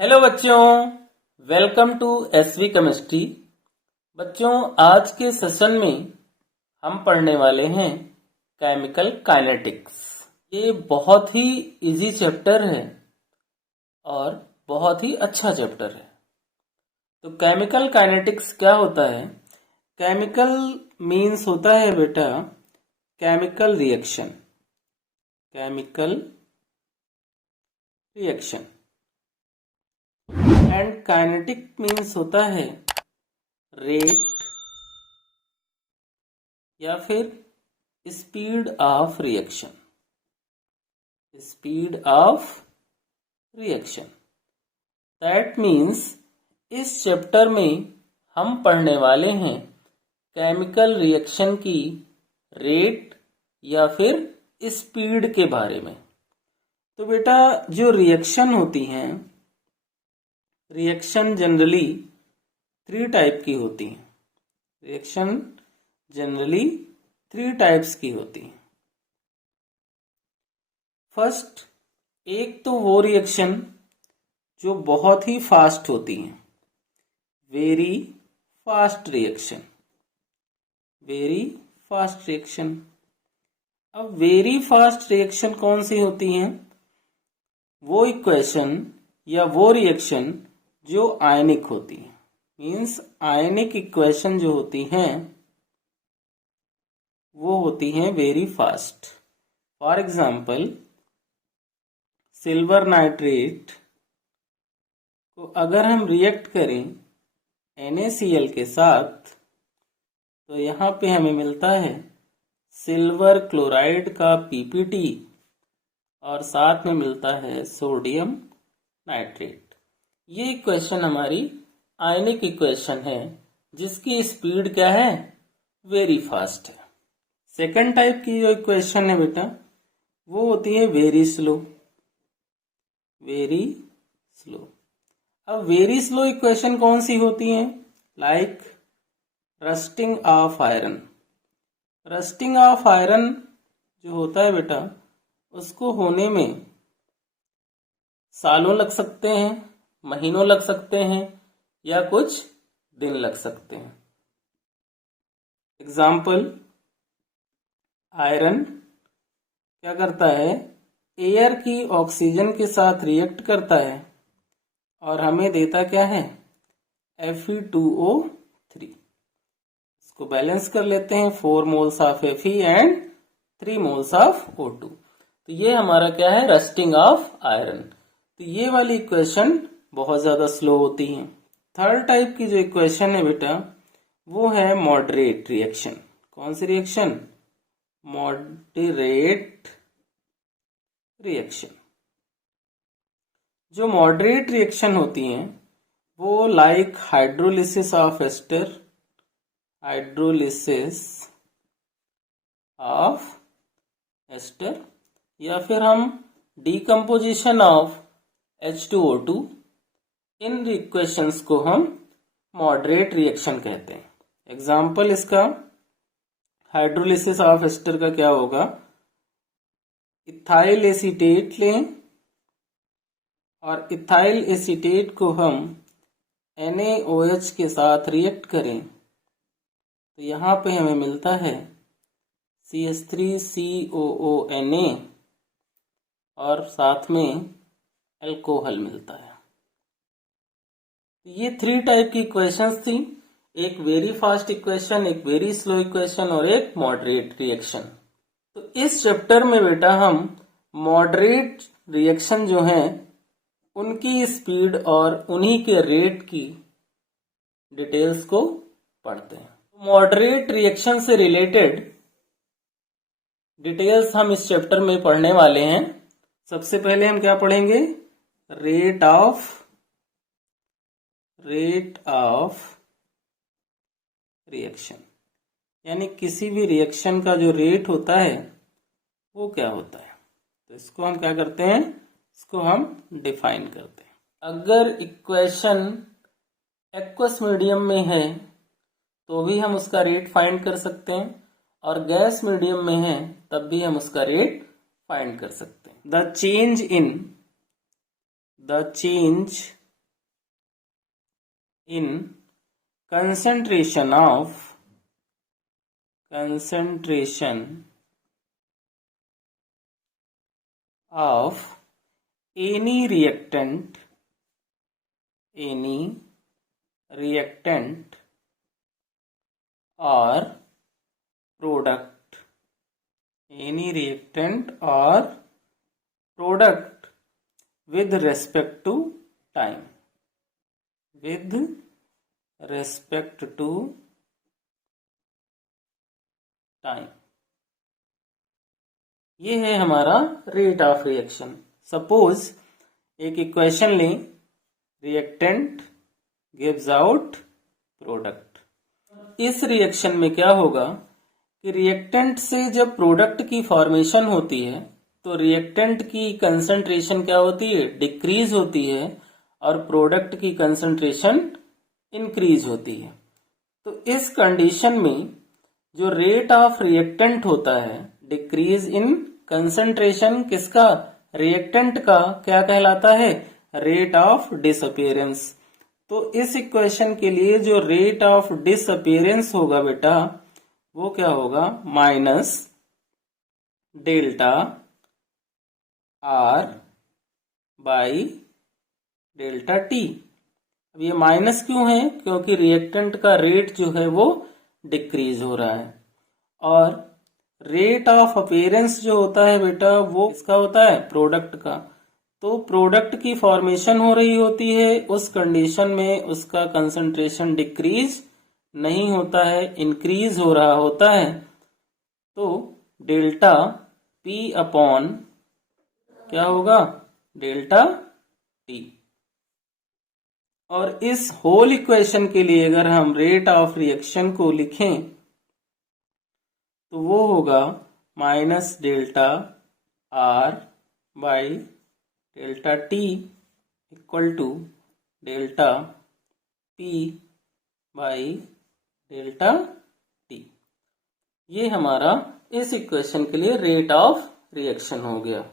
Hello बच्चों, welcome to SV chemistry. बच्चों, आज के सेशन में हम पढ़ने वाले हैं केमिकल काइनेटिक्स। ये बहुत ही इजी चैप्टर है और बहुत ही अच्छा चैप्टर है। तो केमिकल काइनेटिक्स क्या होता है? केमिकल मीन्स होता है बेटा chemical reaction. Chemical reaction and kinetic means होता है रेट या फिर speed of reaction. Speed of reaction that means इस चैप्टर में हम पढ़ने वाले हैं केमिकल रिएक्शन की रेट या फिर स्पीड के बारे में। तो बेटा, जो रिएक्शन होती हैं, रिएक्शन जनरली 3 टाइप की होती हैं। रिएक्शन जनरली 3 टाइप्स की होती हैं। फर्स्ट, एक तो वो रिएक्शन जो बहुत ही फास्ट होती हैं, very fast reaction. Very fast reaction. अब वेरी फास्ट रिएक्शन कौन सी होती हैं? वो इक्वेशन या वो रिएक्शन जो आयनिक होती है, मीन्स आयनिक इक्वेशन जो होती हैं वो होती हैं very fast. For example, silver nitrate को अगर हम रिएक्ट करें NaCl के साथ तो यहाँ पे हमें मिलता है सिल्वर क्लोराइड का PPT और साथ में मिलता है सोडियम नाइट्रेट। ये इक्वेशन हमारी आयनिक इक्वेशन है जिसकी स्पीड क्या है? वेरी फास्ट है। सेकंड टाइप की जो इक्वेशन है बेटा वो होती है वेरी स्लो। Very slow. अब वेरी स्लो इक्वेशन कौन सी होती है? Like rusting of iron. Rusting of iron जो होता है बेटा उसको होने में सालों लग सकते हैं, महीनों लग सकते हैं या कुछ दिन लग सकते हैं। एग्जाम्पल, आयरन क्या करता है? एयर की ऑक्सीजन के साथ रिएक्ट करता है और हमें देता क्या है? Fe2O3। इसको बैलेंस कर लेते हैं, 4 moles of Fe and 3 moles of O2। तो ये हमारा क्या है? Rusting of iron. तो ये वाली इक्वेशन बहुत ज्यादा स्लो होती है। थर्ड टाइप की जो इक्वेशन है बेटा वो है मॉडरेट रिएक्शन। कौन सी रिएक्शन? Moderate reaction. जो मॉडरेट रिएक्शन होती हैं वो like hydrolysis of ester, hydrolysis of ester, या फिर हम decomposition of H2O2, in equations को हम मॉडरेट रिएक्शन कहते हैं। एग्जाम्पल इसका हाइड्रोलिसिस ऑफ एस्टर का क्या होगा? इथाइल एसीटेट लें और इथाइल एसीटेट को हम NaOH के साथ रिएक्ट करें तो यहाँ पे हमें मिलता है CH3COONA और साथ में अल्कोहल मिलता है। ये 3 टाइप की इक्वेशंस थी, एक वेरी फास्ट इक्वेशन, एक वेरी स्लो इक्वेशन और एक मॉडरेट रिएक्शन। तो इस चैप्टर में बेटा हम मॉडरेट रिएक्शन जो हैं उनकी स्पीड और उन्हीं के रेट की डिटेल्स को पढ़ते हैं। मॉडरेट रिएक्शन से रिलेटेड डिटेल्स हम इस चैप्टर में पढ़ने वाले हैं। सबसे पहले हम क्या पढ़ेंगे? रेट ऑफ रिएक्शन, यानी किसी भी रिएक्शन का जो रेट होता है वो क्या होता है। तो इसको हम क्या करते हैं? इसको हम डिफाइन करते हैं। अगर इक्वेशन एक्वस मीडियम में है तो भी हम उसका रेट फाइंड कर सकते हैं और गैस मीडियम में है तब भी हम उसका रेट फाइंड कर सकते हैं। The change in concentration of any reactant or product, with respect to time, ये है हमारा रेट ऑफ रिएक्शन। सपोज एक इक्वेशन लें, रिएक्टेंट गिव्स आउट प्रोडक्ट। इस रिएक्शन में क्या होगा कि रिएक्टेंट से जब प्रोडक्ट की फॉर्मेशन होती है तो रिएक्टेंट की कंसंट्रेशन क्या होती है, डिक्रीज होती है, और प्रोडक्ट की कंसंट्रेशन इंक्रीज होती है। तो इस कंडीशन में जो रेट ऑफ रिएक्टेंट होता है, डिक्रीज इन कंसंट्रेशन किसका, रिएक्टेंट का, क्या कहलाता है, रेट ऑफ डिसअपीयरेंस। तो इस इक्वेशन के लिए जो रेट ऑफ डिसअपीयरेंस होगा बेटा, वो क्या होगा, minus delta R by delta T. अब ये माइनस क्यों है, क्योंकि रिएक्टेंट का रेट जो है वो डिक्रीज हो रहा है, और रेट ऑफ अपीयरेंस जो होता है बेटा वो किसका होता है, प्रोडक्ट का। तो प्रोडक्ट की फॉर्मेशन हो रही होती है, उस कंडीशन में उसका कंसंट्रेशन डिक्रीज नहीं होता है, इंक्रीज हो रहा होता है। तो डेल्टा पी अपॉन क्या होगा, डेल्टा टी। और इस होल इक्वेशन के लिए अगर हम रेट ऑफ रिएक्शन को लिखें तो वो होगा minus delta R by delta T equal to delta P by delta T. ये हमारा इस इक्वेशन के लिए रेट ऑफ रिएक्शन हो गया।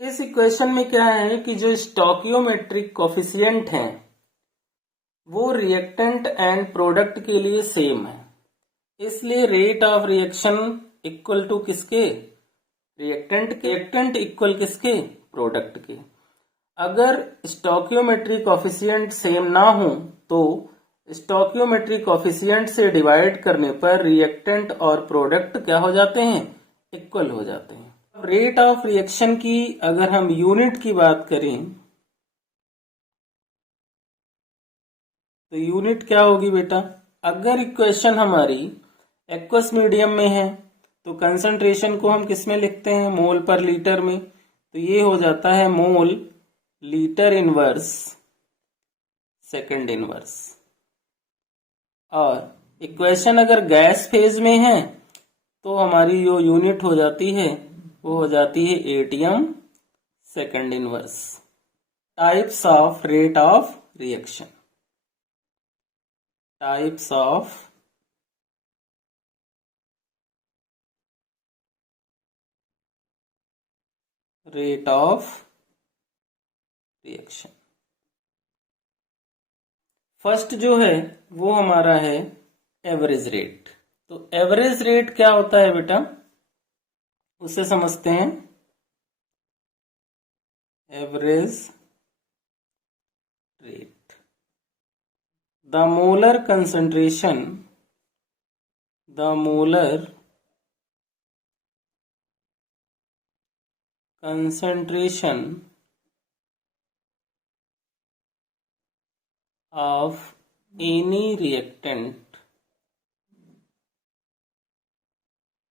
इस इक्वेशन में क्या है कि जो स्टोकियोमेट्रिक कोफिशिएंट हैं वो रिएक्टेंट एंड प्रोडक्ट के लिए सेम है, इसलिए rate of reaction equal to किसके, रिएक्टेंट इक्वल किसके, प्रोडक्ट के। अगर स्टोकियोमेट्रिक कोफिशिएंट सेम ना हो तो स्टोकियोमेट्रिक कोफिशिएंट से डिवाइड करने पर रिएक्टेंट और प्रोडक्ट क्या हो जाते हैं, इक्वल हो जाते हैं। रेट ऑफ रिएक्शन की अगर हम यूनिट की बात करें तो यूनिट क्या होगी बेटा, अगर इक्वेशन हमारी एक्वस मीडियम में है तो कंसंट्रेशन को हम किस में लिखते हैं, मोल पर लीटर में। तो ये हो जाता है mole litre inverse second inverse. और इक्वेशन अगर गैस फेज में है तो हमारी जो यूनिट हो जाती है वो हो जाती है ATM second inverse. Types of rate of reaction, types of rate of reaction. First जो है वो हमारा है एवरेज रेट। तो एवरेज रेट क्या होता है बेटा, उसे समझते हैं। Average rate, the molar concentration of any reactant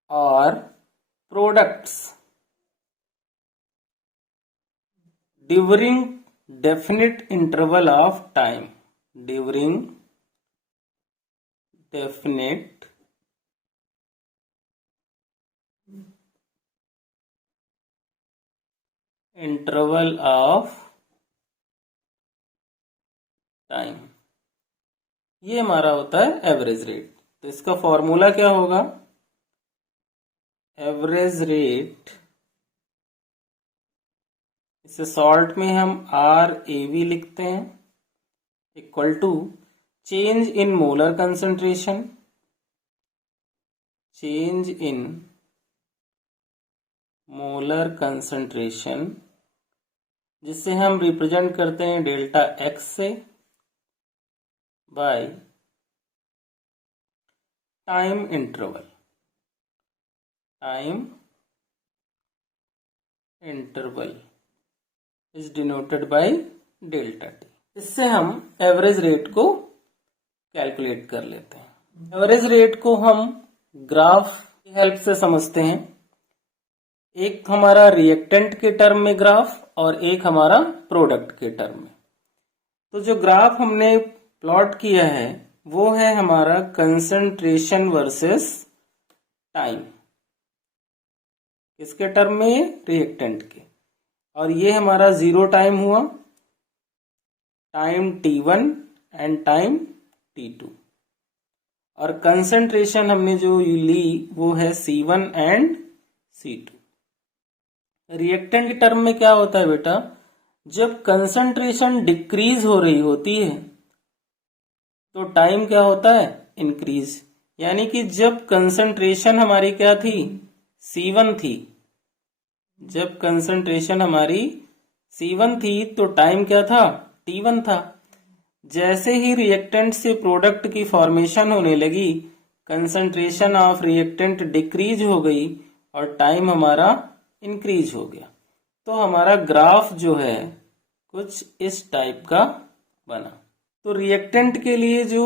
or products during definite interval of time, during definite interval of time, ये हमारा होता है एवरेज रेट। तो इसका फॉर्मूला क्या होगा, एवरेज रेट, इसे शॉर्ट में हम RAV लिखते हैं, equal to change in molar concentration, change in molar concentration, जिससे हम रिप्रेजेंट करते हैं डेल्टा x से, by time interval, time interval is denoted by delta T. इससे हम एवरेज रेट को कैलकुलेट कर लेते हैं। एवरेज रेट को हम ग्राफ की हेल्प से समझते हैं। एक हमारा रिएक्टेंट के टर्म में ग्राफ और एक हमारा प्रोडक्ट के टर्म में। तो जो ग्राफ हमने प्लॉट किया है वो है हमारा कंसंट्रेशन वर्सेस टाइम, किसके टर्म में, रिएक्टेंट के। और ये हमारा जीरो टाइम हुआ, time t1 and time t2, और कंसंट्रेशन हमने जो ली वो है C1 एंड C2। रिएक्टेंट के टर्म में क्या होता है बेटा, जब कंसंट्रेशन डिक्रीज हो रही होती है तो टाइम क्या होता है, इंक्रीज। यानी कि जब कंसंट्रेशन हमारी क्या थी, C1 थी, जब कंसंट्रेशन हमारी C1 थी तो टाइम क्या था, T1 था। जैसे ही रिएक्टेंट से प्रोडक्ट की फॉर्मेशन होने लगी, कंसंट्रेशन ऑफ रिएक्टेंट डिक्रीज हो गई और टाइम हमारा इंक्रीज हो गया। तो हमारा ग्राफ जो है कुछ इस टाइप का बना। तो रिएक्टेंट के लिए जो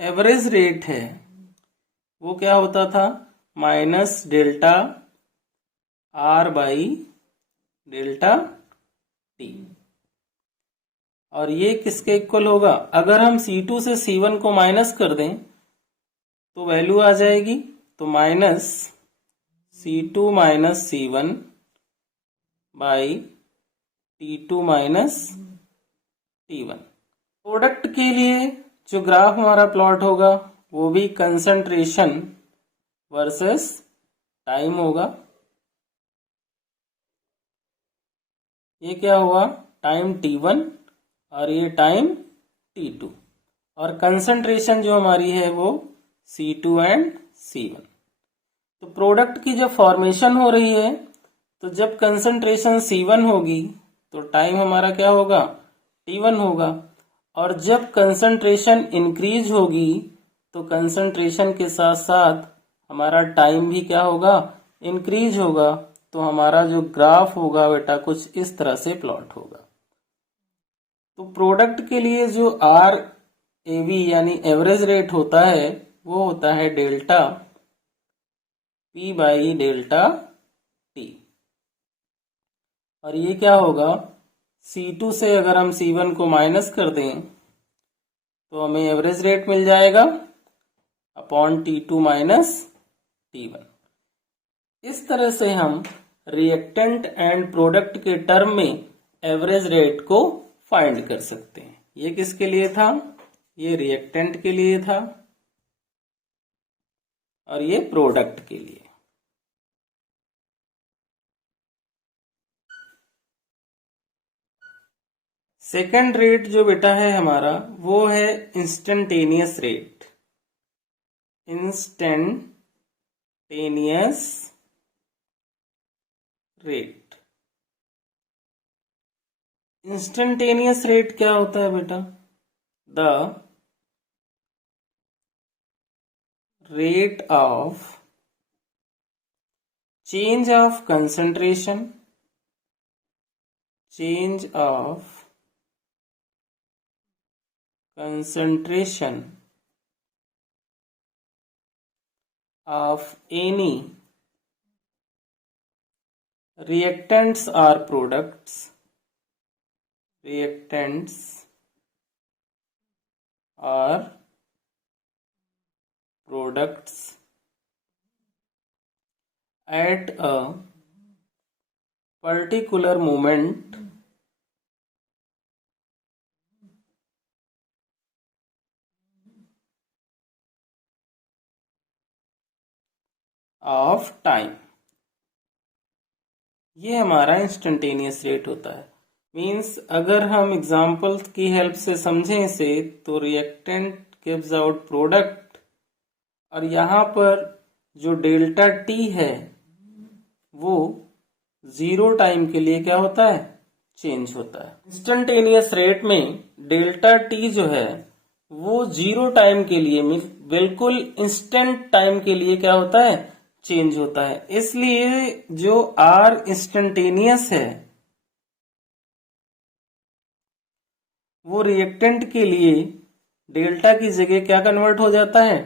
एवरेज रेट है वो क्या होता था, minus delta R by delta T. और ये किसके इक्वल होगा, अगर हम C2 से C1 को माइनस कर दें तो वैल्यू आ जाएगी, तो minus C2 minus C1 by T2 minus T1। Product के लिए जो ग्राफ हमारा प्लॉट होगा वो भी कंसंट्रेशन वर्सेस टाइम होगा। ये क्या हुआ, टाइम T1 और ये टाइम T2, और कंसंट्रेशन जो हमारी है वो C2 एंड C1। तो प्रोडक्ट की जब फॉर्मेशन हो रही है तो जब कंसंट्रेशन C1 होगी तो टाइम हमारा क्या होगा, T1 होगा। और जब कंसंट्रेशन इंक्रीज होगी तो कंसंट्रेशन के साथ साथ हमारा टाइम भी क्या होगा, इंक्रीज होगा। तो हमारा जो ग्राफ होगा बेटा कुछ इस तरह से प्लॉट होगा। तो प्रोडक्ट के लिए जो RAV यानी एवरेज रेट होता है वो होता है delta P by delta T। और ये क्या होगा, C2 से अगर हम C1 को माइनस कर दें तो हमें एवरेज रेट मिल जाएगा अपॉन T2 माइनस T1। इस तरह से हम रिएक्टेंट एंड प्रोडक्ट के टर्म में एवरेज रेट को फाइंड कर सकते हैं। ये किसके लिए था, ये रिएक्टेंट के लिए था और ये प्रोडक्ट के लिए। सेकंड रेट जो बेटा है हमारा वो है instantaneous rate. Instantaneous rate, instantaneous rate क्या होता है बेटा, the rate of change of concentration, change of concentration of any reactants or products, reactants or products at a particular moment of time. ये हमारा इंस्टेंटेनियस रेट होता है। Means अगर हम एग्जाम्पल की हेल्प से समझें इसे तो रिएक्टेंट गिव्स आउट प्रोडक्ट, और यहाँ पर जो डेल्टा टी है वो 0 टाइम के लिए क्या होता है, चेंज होता है। इंस्टेंटेनियस रेट में डेल्टा टी जो है वो 0 टाइम के लिए बिल्कुल इंस्टेंट टाइम के लिए क्या होता है, चेंज होता है। इसलिए जो आर इंस्टेंटेनियस है वो रिएक्टेंट के लिए डेल्टा की जगह क्या कन्वर्ट हो जाता है,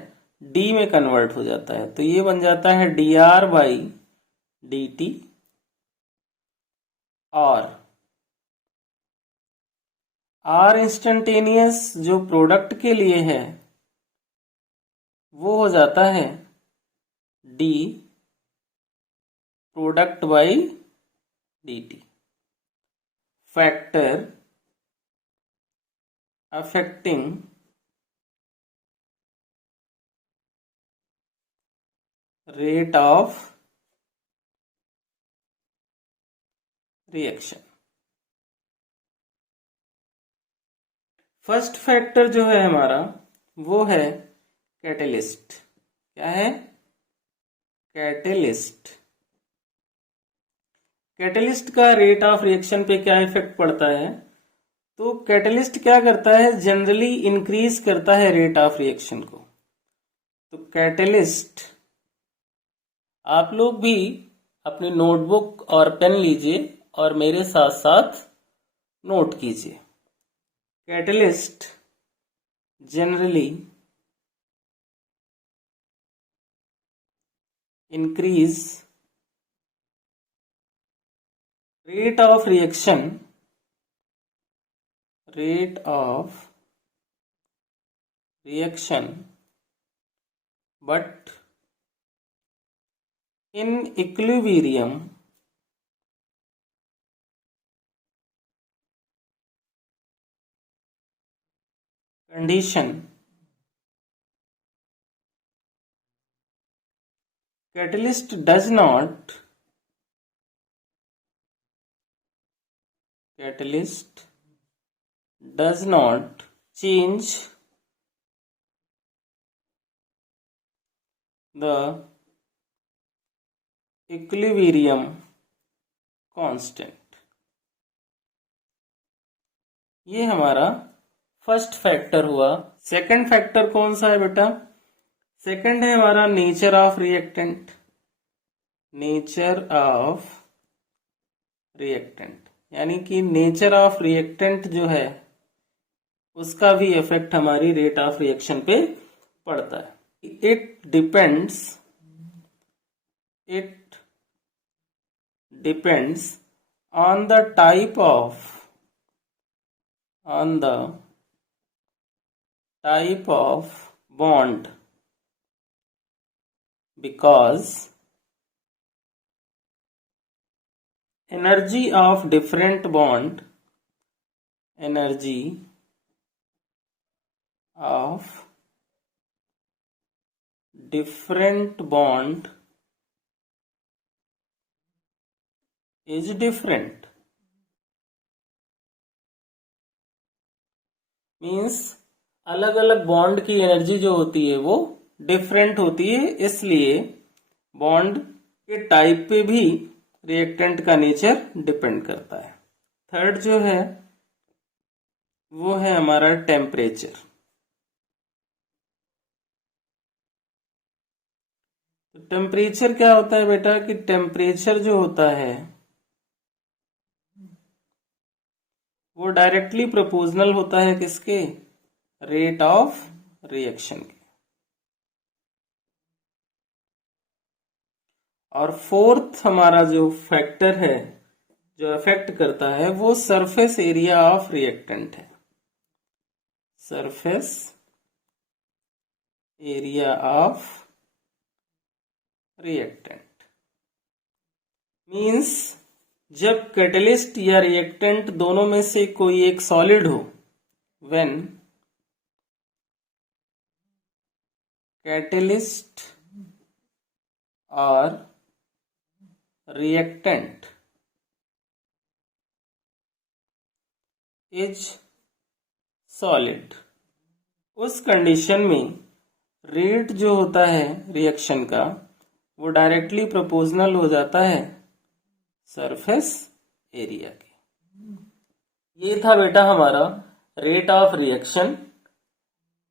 डी में कन्वर्ट हो जाता है। तो ये बन जाता है D R by D T, और आर इंस्टेंटेनियस जो प्रोडक्ट के लिए है वो हो जाता है D product by D T. Factor affecting rate of reaction. First factor जो है हमारा वो है कैटेलिस्ट। क्या है, कैटेलिस्ट। कैटेलिस्ट का रेट ऑफ रिएक्शन पे क्या इफेक्ट पड़ता है, तो कैटेलिस्ट क्या करता है, जनरली इंक्रीज करता है रेट ऑफ रिएक्शन को। तो कैटेलिस्ट, आप लोग भी अपनी नोटबुक और पेन लीजिए और मेरे साथ साथ नोट कीजिए। Catalyst generally increase rate of reaction but in equilibrium condition catalyst does not change the equilibrium constant। ये हमारा फर्स्ट फैक्टर हुआ। सेकंड फैक्टर कौन सा है बेटा, सेकंड है हमारा nature of reactant. Nature of reactant यानी कि नेचर ऑफ रिएक्टेंट जो है उसका भी इफेक्ट हमारी रेट ऑफ रिएक्शन पे पड़ता है। It depends on the type of bond because energy of different bond is different। Means अलग अलग बॉन्ड की एनर्जी जो होती है वो डिफरेंट होती है, इसलिए बॉन्ड के टाइप पे भी रिएक्टेंट का नेचर डिपेंड करता है। थर्ड जो है वो है हमारा टेम्परेचर। तो टेम्परेचर क्या होता है बेटा कि टेम्परेचर जो होता है वो डायरेक्टली प्रोपोर्शनल होता है किसके, रेट ऑफ रिएक्शन के। और फोर्थ हमारा जो फैक्टर है जो अफेक्ट करता है वो सरफेस एरिया ऑफ रिएक्टेंट है। Surface area of reactant means जब कैटलिस्ट या रिएक्टेंट दोनों में से कोई एक सॉलिड हो, व्हेन कैटलिस्ट और रिएक्टेंट इज सॉलिड। उस कंडीशन में रेट जो होता है रिएक्शन का वो डायरेक्टली प्रोपोर्शनल हो जाता है सरफेस एरिया के। ये था बेटा हमारा रेट ऑफ रिएक्शन,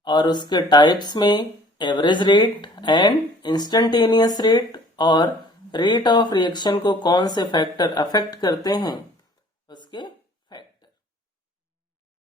और उसके टाइप्स में average rate and instantaneous rate, और रेट ऑफ रिएक्शन को कौन से फैक्टर अफेक्ट करते हैं उसके